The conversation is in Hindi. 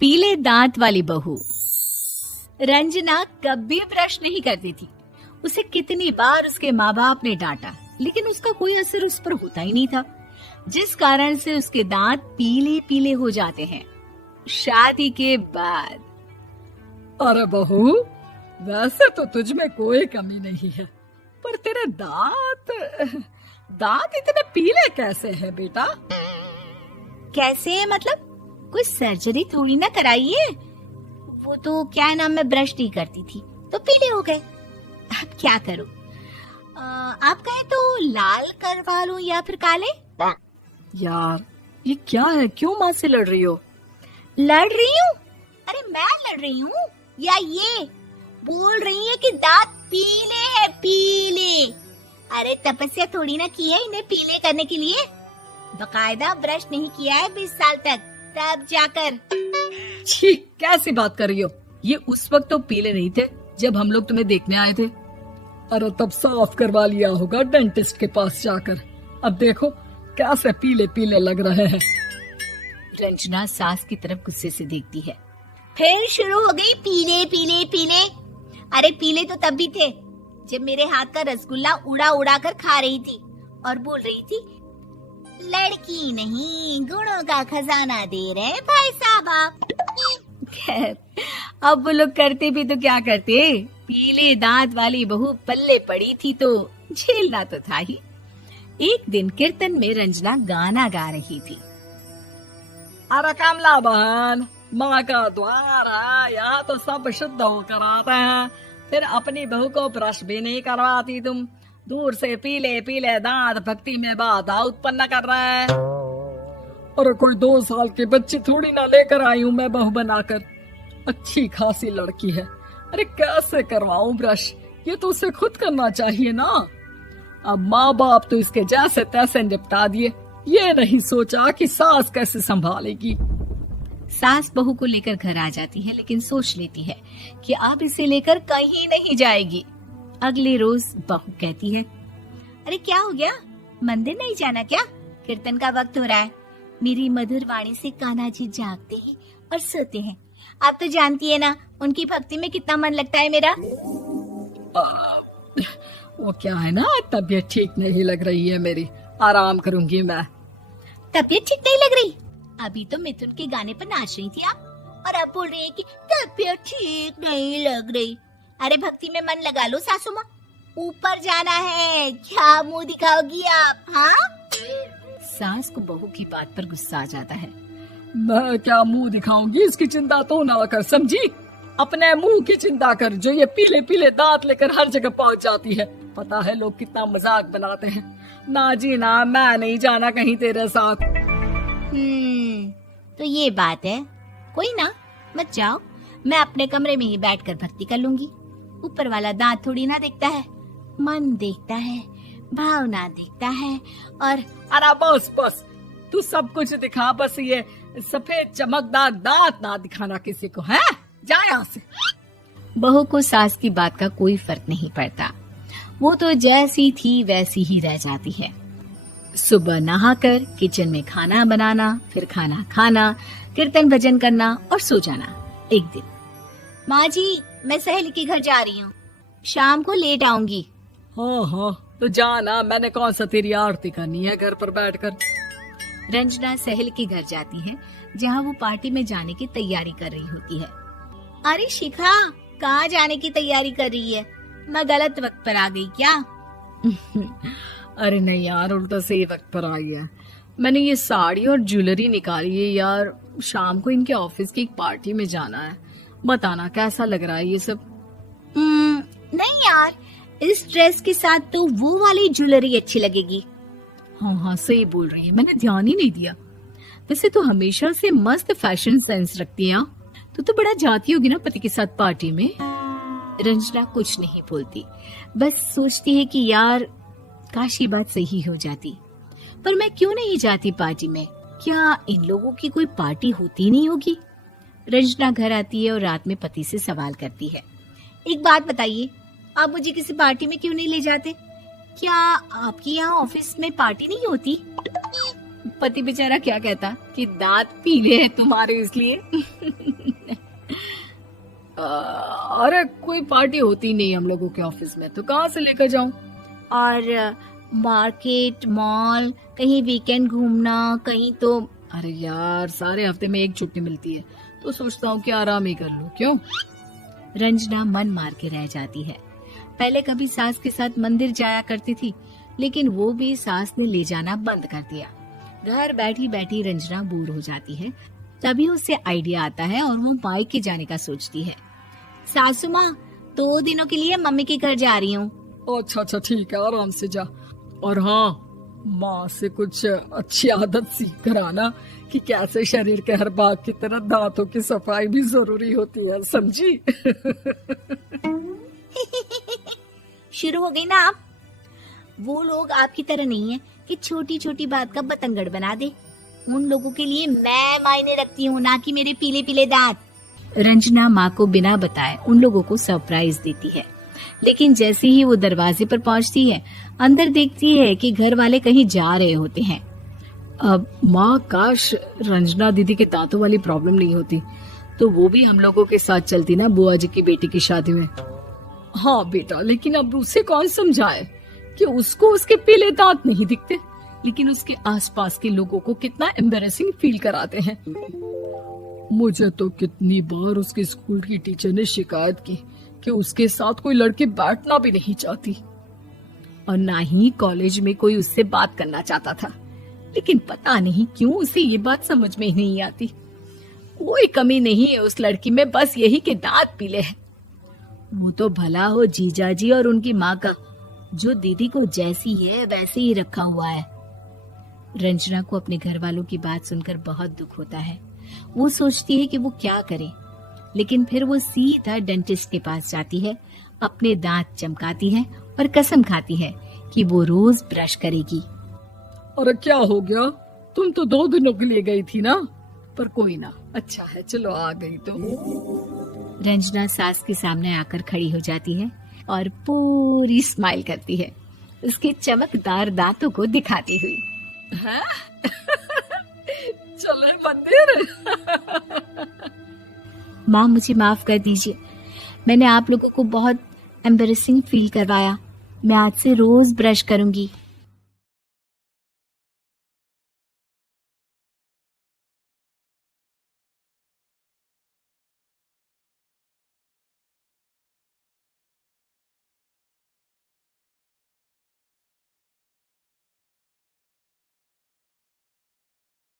पीले दांत वाली बहू। रंजना कभी ब्रश नहीं करती थी। उसे कितनी बार उसके माँ बाप ने डांटा, लेकिन उसका कोई असर उस पर होता ही नहीं था, जिस कारण से उसके दांत पीले पीले हो जाते हैं। शादी के बाद। अरे बहू, वैसे तो तुझ में कोई कमी नहीं है, पर तेरे दांत इतने पीले कैसे हैं बेटा? कैसे मतलब? कोई सर्जरी थोड़ी ना कराइए। वो तो क्या नाम, मैं ब्रश नहीं करती थी तो पीले हो गए। अब क्या करूं? आप कहें तो लाल करवा लूं या फिर काले? यार ये क्या है, क्यों माँ से लड़ रही हो? लड़ रही हूँ? अरे मैं लड़ रही हूँ या ये बोल रही है कि दांत पीले हैं, पीले। अरे तपस्या थोड़ी ना की है इन्हें पीले करने के लिए। बकायदा ब्रश नहीं किया है 20 साल तक, तब जाकर। छी, कैसी बात कर रही हो? ये उस वक्त तो पीले नहीं थे जब हम लोग तुम्हें देखने आए थे। अरे तब साफ करवा लिया होगा डेंटिस्ट के पास जाकर। अब देखो कैसे पीले पीले लग रहे हैं। रंजना सास की तरफ गुस्से से देखती है। फिर शुरू हो गई पीले पीले पीले। अरे पीले तो तब भी थे जब मेरे हाथ का रसगुल्ला उड़ा उड़ा कर खा रही थी और बोल रही थी, लड़की नहीं गुणों का खजाना दे रहे भाई साहब आप। खैर, अब वो लोग करते भी तो क्या करते, पीले दांत वाली बहू पल्ले पड़ी थी तो झेलना तो था ही। एक दिन कीर्तन में रंजना गाना गा रही थी। अरे कमला बहन, माँ का द्वार है, यहाँ तो सब शुद्ध होकर आते हैं, फिर अपनी बहू को ब्रश भी नहीं करवाती तुम। दूर से पीले पीले दांत भक्ति में बाधा उत्पन्न कर रहे हैं। अरे कोई 2 साल की बच्ची थोड़ी ना लेकर आई हूँ मैं बहू बनाकर। अच्छी खासी लड़की है, अरे कैसे करवाऊं ब्रश? ये तो उसे खुद करना चाहिए ना। अब माँ बाप तो इसके जैसे तैसे निपटा दिए, ये नहीं सोचा कि सास कैसे संभालेगी। सास बहू को लेकर घर आ जाती है, लेकिन सोच लेती है कि अब इसे लेकर कहीं नहीं जाएगी। अगले रोज बहू कहती है, अरे क्या हो गया, मंदिर नहीं जाना क्या? कीर्तन का वक्त हो रहा है। मेरी मधुर वाणी से कान्हा जी जागते हैं और सोते हैं। आप तो जानती है ना उनकी भक्ति में कितना मन लगता है मेरा। वो क्या है ना, तबीयत ठीक नहीं लग रही है मेरी, आराम करूंगी मैं। तबीयत ठीक नहीं लग रही? अभी तो मिथुन के गाने पर नाच रही थी आप, और अब बोल रही है कि तबीयत ठीक नहीं लग रही। अरे भक्ति में मन लगा लो सासू माँ, ऊपर जाना है, क्या मुंह दिखाओगी आप? हाँ? सास को बहू की बात पर गुस्सा आ जाता है। मैं क्या मुंह दिखाऊंगी, इसकी चिंता तो ना कर, समझी? अपने मुंह की चिंता कर, जो ये पीले पीले दांत लेकर हर जगह पहुंच जाती है। पता है लोग कितना मजाक बनाते हैं। ना जी ना, मैं नहीं जाना कहीं तेरे साथ। तो ये बात है, कोई ना, मत जाओ, मैं अपने कमरे में ही बैठकर भक्ति कर लूंगी। ऊपर वाला दांत थोड़ी ना देखता है, मन देखता है, भावना देखता है। और अरे बस बस, तू सब कुछ दिखा, बस ये सफेद चमकदार दांत ना दिखाना किसी को, है? जा यहाँ से। बहू को सास की बात का कोई फर्क नहीं पड़ता, वो तो जैसी थी वैसी ही रह जाती है। सुबह नहाकर किचन में खाना बनाना, फिर खाना खाना, कीर्तन भजन करना और सो जाना। एक दिन, माँ जी मैं सहेली के घर जा रही हूँ, शाम को लेट आऊंगी। हाँ हाँ तो जाना, मैंने कौन सा तेरी आरती करनी है घर पर बैठकर। रंजना सहेली के घर जाती है, जहाँ वो पार्टी में जाने की तैयारी कर रही होती है। अरे शिखा, कहाँ जाने की तैयारी कर रही है? मैं गलत वक्त पर आ गई क्या? अरे नहीं यार, उल्टा सही वक्त पर आ गया। मैंने ये साड़ी और ज्वेलरी निकाली है यार, शाम को इनके ऑफिस की एक पार्टी में जाना है। बताना कैसा लग रहा है ये सब? नहीं यार, इस ड्रेस के साथ तो वो वाली ज्वेलरी अच्छी लगेगी। हाँ हाँ सही बोल रही है, मैंने ध्यान ही नहीं दिया। वैसे तो हमेशा से मस्त फैशन सेंस रखती है। तो बड़ा जाती होगी ना पति के साथ पार्टी में। रंजना कुछ नहीं बोलती, बस सोचती है कि यार काश ये बात सही हो जाती, पर मैं क्यों नहीं जाती पार्टी में? क्या इन लोगों की कोई पार्टी होती नहीं होगी? रंजना घर आती है और रात में पति से सवाल करती है, एक बात बताइए, आप मुझे किसी पार्टी में क्यों नहीं ले जाते? क्या आपके यहाँ ऑफिस में पार्टी नहीं होती? पति बेचारा क्या कहता कि दांत पीले हैं तुम्हारे इसलिए। अरे कोई पार्टी होती नहीं हम लोगों के ऑफिस में, तो कहाँ से लेकर जाऊं? और मार्केट, मॉल, कहीं वीकेंड घूमना, कहीं तो। अरे यार सारे हफ्ते में एक छुट्टी मिलती है, तो सोचता हूँ कि आराम ही कर लूं। क्यों? रंजना मन मार के रह जाती है। पहले कभी सास के साथ मंदिर जाया करती थी, लेकिन वो भी सास ने ले जाना बंद कर दिया। घर बैठी बैठी रंजना बोर हो जाती है। तभी उसे आइडिया आता है और वो मायके जाने का सोचती है। सासू माँ, 2 दिनों के लिए मम्मी के घर जा रही हूँ। अच्छा ठीक है, आराम से जा। और हाँ, माँ से कुछ अच्छी आदत सीख कर आना कि कैसे शरीर के हर भाग की तरह दांतों की सफाई भी जरूरी होती है, समझी? शुरू हो गई ना आप। वो लोग आपकी तरह नहीं है कि छोटी छोटी बात का बतंगड़ बना दे। उन लोगों के लिए मैं मायने रखती हूँ, ना कि मेरे पीले पीले दांत। रंजना माँ को बिना बताए उन लोगों को सरप्राइज देती है, लेकिन जैसे ही वो दरवाजे पर पहुंचती है, अंदर देखती है कि घर वाले कहीं जा रहे होते हैं। अब माँ, काश रंजना दीदी के दांतों वाली प्रॉब्लम नहीं होती, तो वो भी हम लोगों के साथ चलती ना बुआ जी की बेटी की शादी में। हाँ बेटा, लेकिन अब उसे कौन समझाए कि उसको उसके पीले दांत नहीं दिखते, लेकिन उसके आसपास के लोगों को कितना एम्बैरेसिंग फील कराते हैं। मुझे तो कितनी बार उसके स्कूल की टीचर ने शिकायत की कि उसके साथ कोई लड़की बैठना भी नहीं चाहती, और ना ही कॉलेज में कोई उससे बात करना चाहता था। लेकिन पता नहीं क्यों उसे ये बात समझ में ही नहीं आती। कोई कमी नहीं है उस लड़की में, बस यही कि दांत पीले हैं। वो तो भला हो जीजा जी और उनकी माँ का, जो दीदी को जैसी है वैसे ही रखा हुआ है। रंजना को अपने घर वालों की बात सुनकर बहुत दुख होता है। वो सोचती है कि वो क्या करे, लेकिन फिर वो सीधा डेंटिस्ट के पास जाती है, अपने दांत चमकाती है और कसम खाती है कि वो रोज ब्रश करेगी। अरे क्या हो गया? तुम तो 2 दिनों के लिए गई थी ना, पर कोई ना, अच्छा है, चलो आ गई तो। रंजना सास के सामने आकर खड़ी हो जाती है और पूरी स्माइल करती है, उसके चमकदार दांतों को दिखाती हुई। हैं? चले मंदिर। माँ, मुझे माफ कर दीजिए, मैंने आप लोगों को बहुत एम्बैरेसिंग फील करवाया। मैं आज से रोज ब्रश करूंगी।